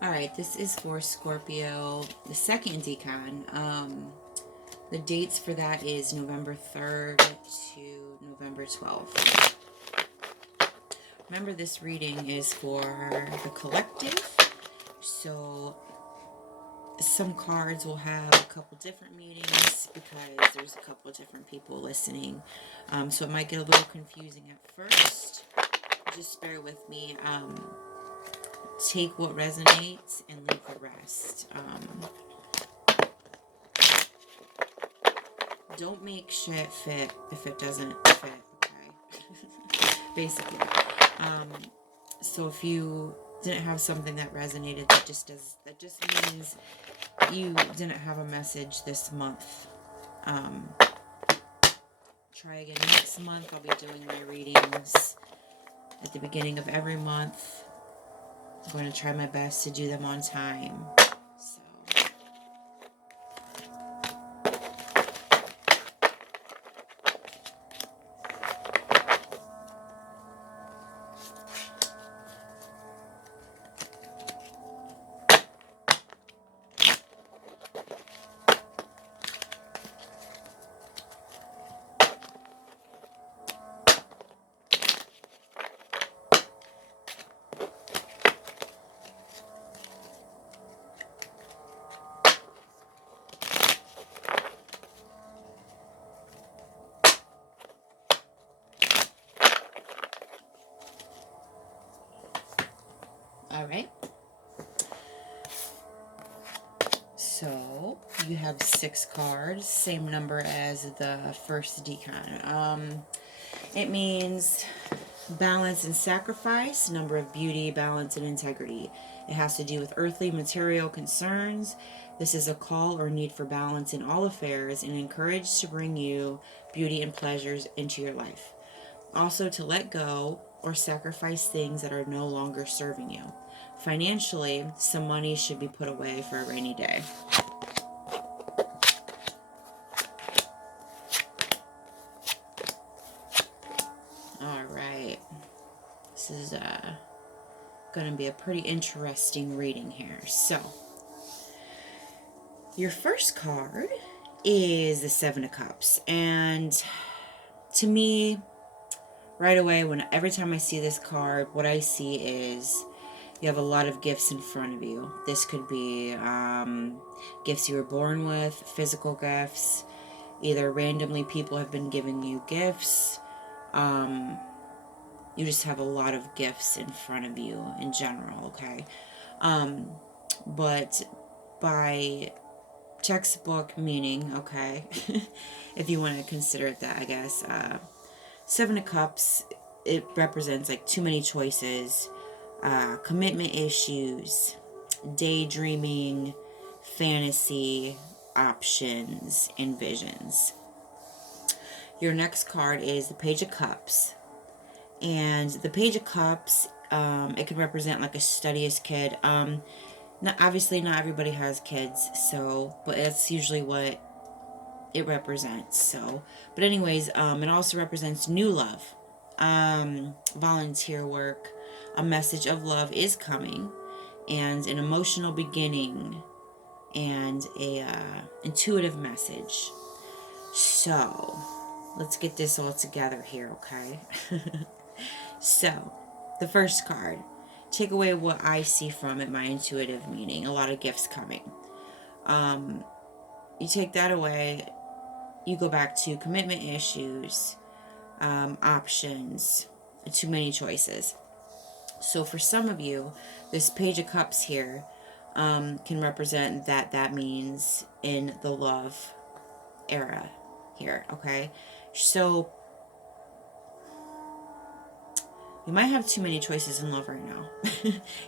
All right, this is for Scorpio, the second Decan. The dates for that is November 3rd to November 12th. Remember, this reading is for the collective, so some cards will have a couple different meanings because there's a couple different people listening. So it might get a little confusing at first. Just bear with me. Take what resonates and leave the rest. Don't make shit fit if it doesn't fit, okay? Basically. So if you didn't have something that resonated, that just means you didn't have a message this month. Try again next month. I'll be doing my readings at the beginning of every month. I'm going to try my best to do them on time. So all right. So you have 6 cards, same number as the first Decan. It means balance and sacrifice, number of beauty, balance, and integrity. It has to do with earthly material concerns. This is a call or need for balance in all affairs and encouraged to bring you beauty and pleasures into your life. Also to let go or sacrifice things that are no longer serving you. Financially, some money should be put away for a rainy day. All right. This is going to be a pretty interesting reading here. So, your first card is the Seven of Cups. And to me, right away, every time I see this card, what I see is you have a lot of gifts in front of you. This could be gifts you were born with, physical gifts. Either randomly people have been giving you gifts. You just have a lot of gifts in front of you in general, okay? But by textbook meaning, okay, if you want to consider it that, I guess, Seven of Cups, it represents like too many choices, commitment issues, daydreaming, fantasy, options, and visions. Your next card is the Page of Cups. And the Page of Cups, it could represent like a studious kid. Obviously not everybody has kids, so, but that's usually what it represents. So, but anyways, it also represents new love, volunteer work. A message of love is coming, and an emotional beginning, and a intuitive message. So, let's get this all together here, okay? So, the first card. Take away what I see from it, my intuitive meaning. A lot of gifts coming. You take that away, you go back to commitment issues, options, too many choices. So for some of you, this Page of Cups here can represent that means in the love era here, okay? So you might have too many choices in love right now.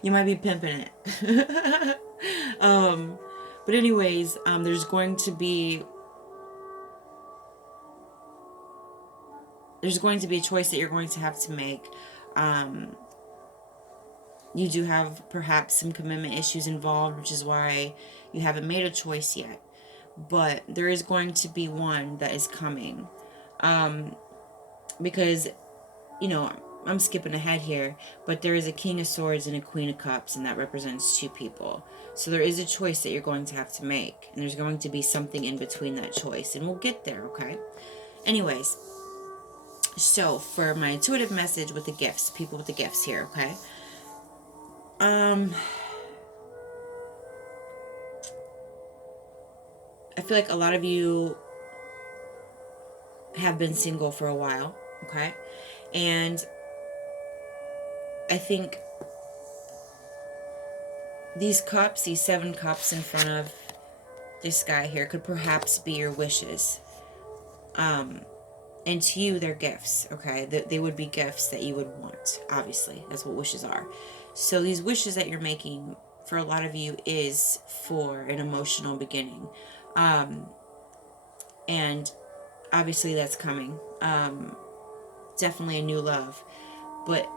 You might be pimping it. But anyways, there's going to be a choice that you're going to have to make. You do have perhaps some commitment issues involved, which is why you haven't made a choice yet. But there is going to be one that is coming. Because, I'm skipping ahead here, but there is a King of Swords and a Queen of Cups, and that represents two people. So there is a choice that you're going to have to make, and there's going to be something in between that choice, and we'll get there, okay? Anyways, so for my intuitive message with the gifts, people with the gifts here, okay? I feel like a lot of you have been single for a while, okay? And I think these cups, these 7 cups in front of this guy here, could perhaps be your wishes. And to you, they're gifts, okay? They would be gifts that you would want, obviously. That's what wishes are. So these wishes that you're making, for a lot of you, is for an emotional beginning. And obviously that's coming. Definitely a new love. But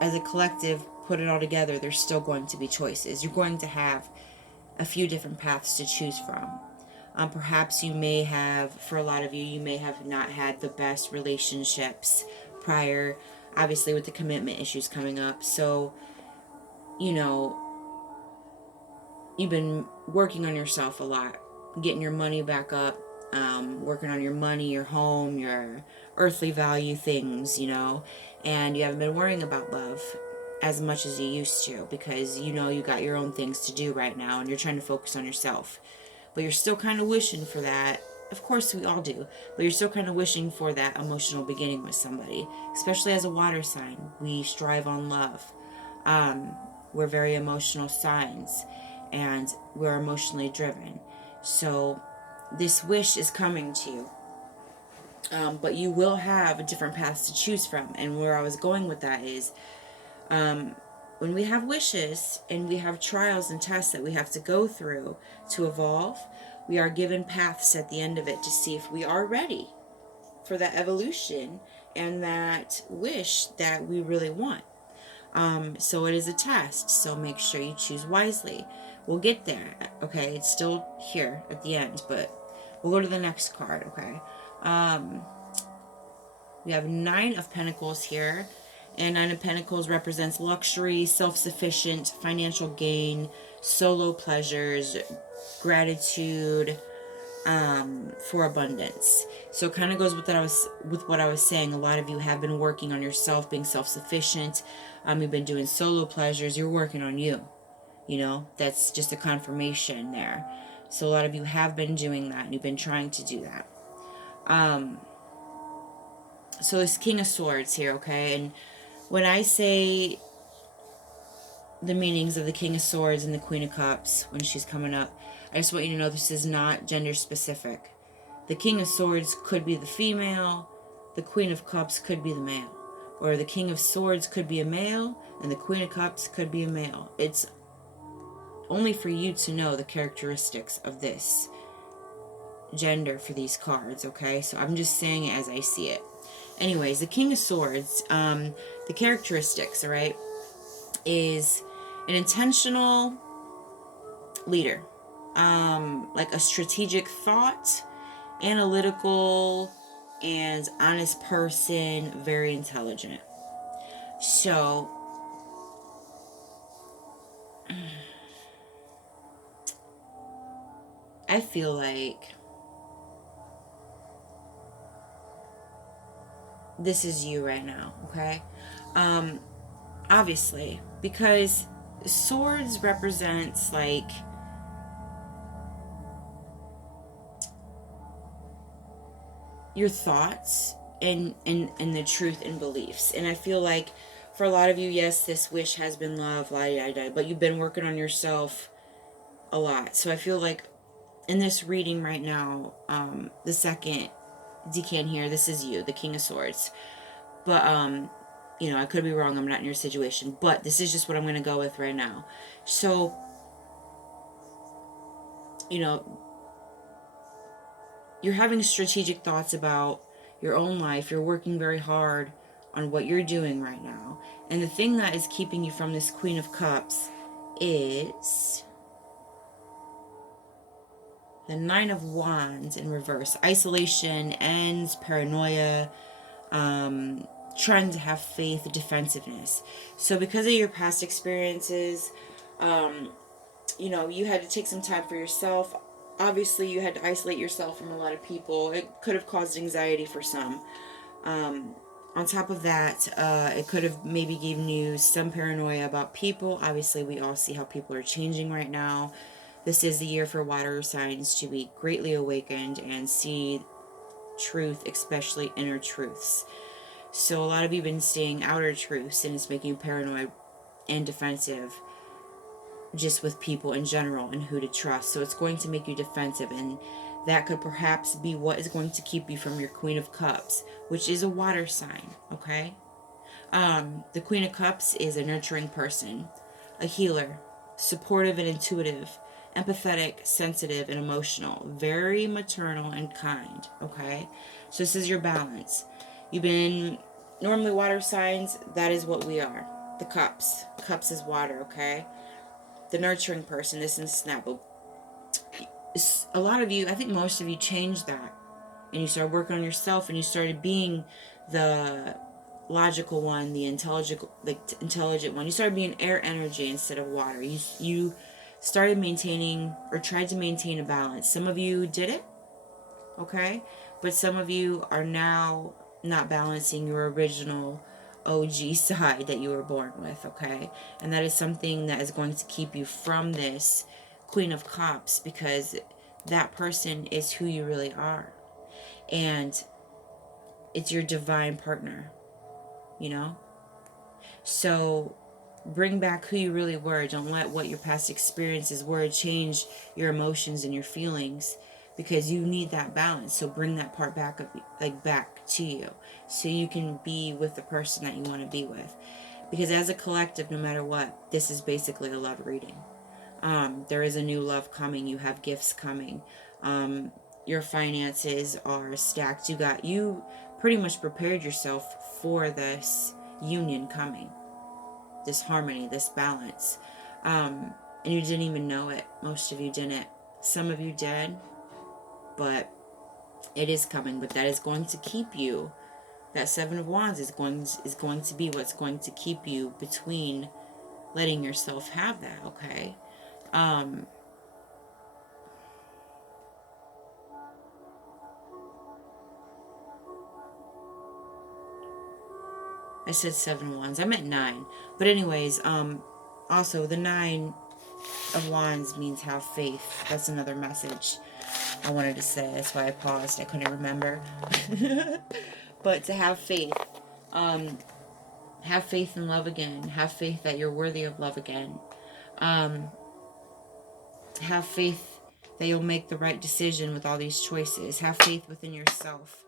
as a collective, put it all together, there's still going to be choices. You're going to have a few different paths to choose from. Perhaps you may have, for a lot of you, you may have not had the best relationships prior, obviously with the commitment issues coming up. So, you know, you've been working on yourself a lot, getting your money back up, working on your money, your home, your earthly value things, you know, and you haven't been worrying about love as much as you used to, because you know you got your own things to do right now and you're trying to focus on yourself. But you're still kind of wishing for that. Of course, we all do. But you're still kind of wishing for that emotional beginning with somebody. Especially as a water sign. We strive on love. We're very emotional signs. And we're emotionally driven. So this wish is coming to you. But you will have different paths to choose from. And where I was going with that is, when we have wishes and we have trials and tests that we have to go through to evolve, we are given paths at the end of it to see if we are ready for that evolution and that wish that we really want. So it is a test, so make sure you choose wisely. We'll get there, okay? It's still here at the end, but we'll go to the next card, okay? We have 9 of Pentacles here. And 9 of Pentacles represents luxury, self-sufficient, financial gain, solo pleasures, gratitude, for abundance. So it kind of goes with what I was saying. A lot of you have been working on yourself, being self-sufficient. You've been doing solo pleasures. You're working on you. You know, that's just a confirmation there. So a lot of you have been doing that, and you've been trying to do that. So this King of Swords here, okay? And when I say the meanings of the King of Swords and the Queen of Cups when she's coming up, I just want you to know this is not gender specific. The King of Swords could be the female, the Queen of Cups could be the male, or the King of Swords could be a male, and the Queen of Cups could be a male. It's only for you to know the characteristics of this gender for these cards, okay? So I'm just saying it as I see it. Anyways, the King of Swords, the characteristics, all right, is an intentional leader, like a strategic thought, analytical and honest person, very intelligent. So I feel like this is you right now, okay? Obviously, because swords represents like your thoughts and the truth and beliefs. And I feel like for a lot of you, yes, this wish has been love, but you've been working on yourself a lot. So I feel like in this reading right now, the second Decan here, this is you, the King of Swords. But, you know, I could be wrong, I'm not in your situation, but this is just what I'm going to go with right now. So, you know, you're having strategic thoughts about your own life. You're working very hard on what you're doing right now. And the thing that is keeping you from this Queen of Cups is the 9 of Wands in reverse. Isolation, ends, paranoia, trying to have faith, defensiveness. So because of your past experiences, you had to take some time for yourself. Obviously, you had to isolate yourself from a lot of people. It could have caused anxiety for some. On top of that, it could have maybe given you some paranoia about people. Obviously, we all see how people are changing right now. This is the year for water signs to be greatly awakened and see truth, especially inner truths. So a lot of you have been seeing outer truths, and it's making you paranoid and defensive just with people in general and who to trust. So it's going to make you defensive, and that could perhaps be what is going to keep you from your Queen of Cups, which is a water sign, okay? The Queen of Cups is a nurturing person, a healer, supportive and intuitive, empathetic, sensitive, and emotional, very maternal and kind, okay? So this is your balance. You've been normally water signs, that is what we are. The cups. Cups is water, okay? The nurturing person, this and snap. A lot of you, I think most of you changed that. And you started working on yourself, and you started being the logical one, the intelligent one. You started being air energy instead of water. You started maintaining, or tried to maintain, a balance. Some of you did it, okay? But some of you are now not balancing your original OG side that you were born with, okay? And that is something that is going to keep you from this Queen of Cups, because that person is who you really are. And it's your divine partner, you know? So bring back who you really were. Don't let what your past experiences were change your emotions and your feelings, because you need that balance. So bring that part back to you, so you can be with the person that you want to be with. Because as a collective, no matter what, this is basically a love reading. There is a new love coming. You have gifts coming. Your finances are stacked. You pretty much prepared yourself for this union coming, this harmony, this balance. And you didn't even know it. Most of you didn't. Some of you did, but it is coming. But that is going to keep you. That Seven of Wands is going to be what's going to keep you between letting yourself have that, okay? I said 7 of Wands. I meant 9. But anyways, also the 9 of Wands means have faith. That's another message I wanted to say. That's why I paused. I couldn't remember. But to have faith. Have faith in love again. Have faith that you're worthy of love again. Have faith that you'll make the right decision with all these choices. Have faith within yourself.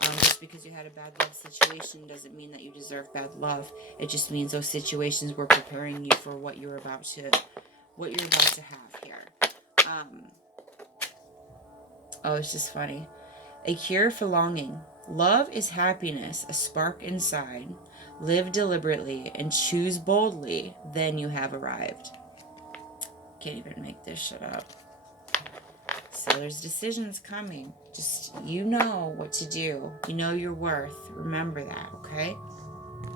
Just because you had a bad love situation doesn't mean that you deserve bad love. It just means those situations were preparing you for what you're about to have here. It's just funny. A cure for longing. Love is happiness, a spark inside. Live deliberately and choose boldly, then you have arrived. Can't even make this shit up. So there's decisions coming. Just, you know what to do. You know your worth. Remember that, okay?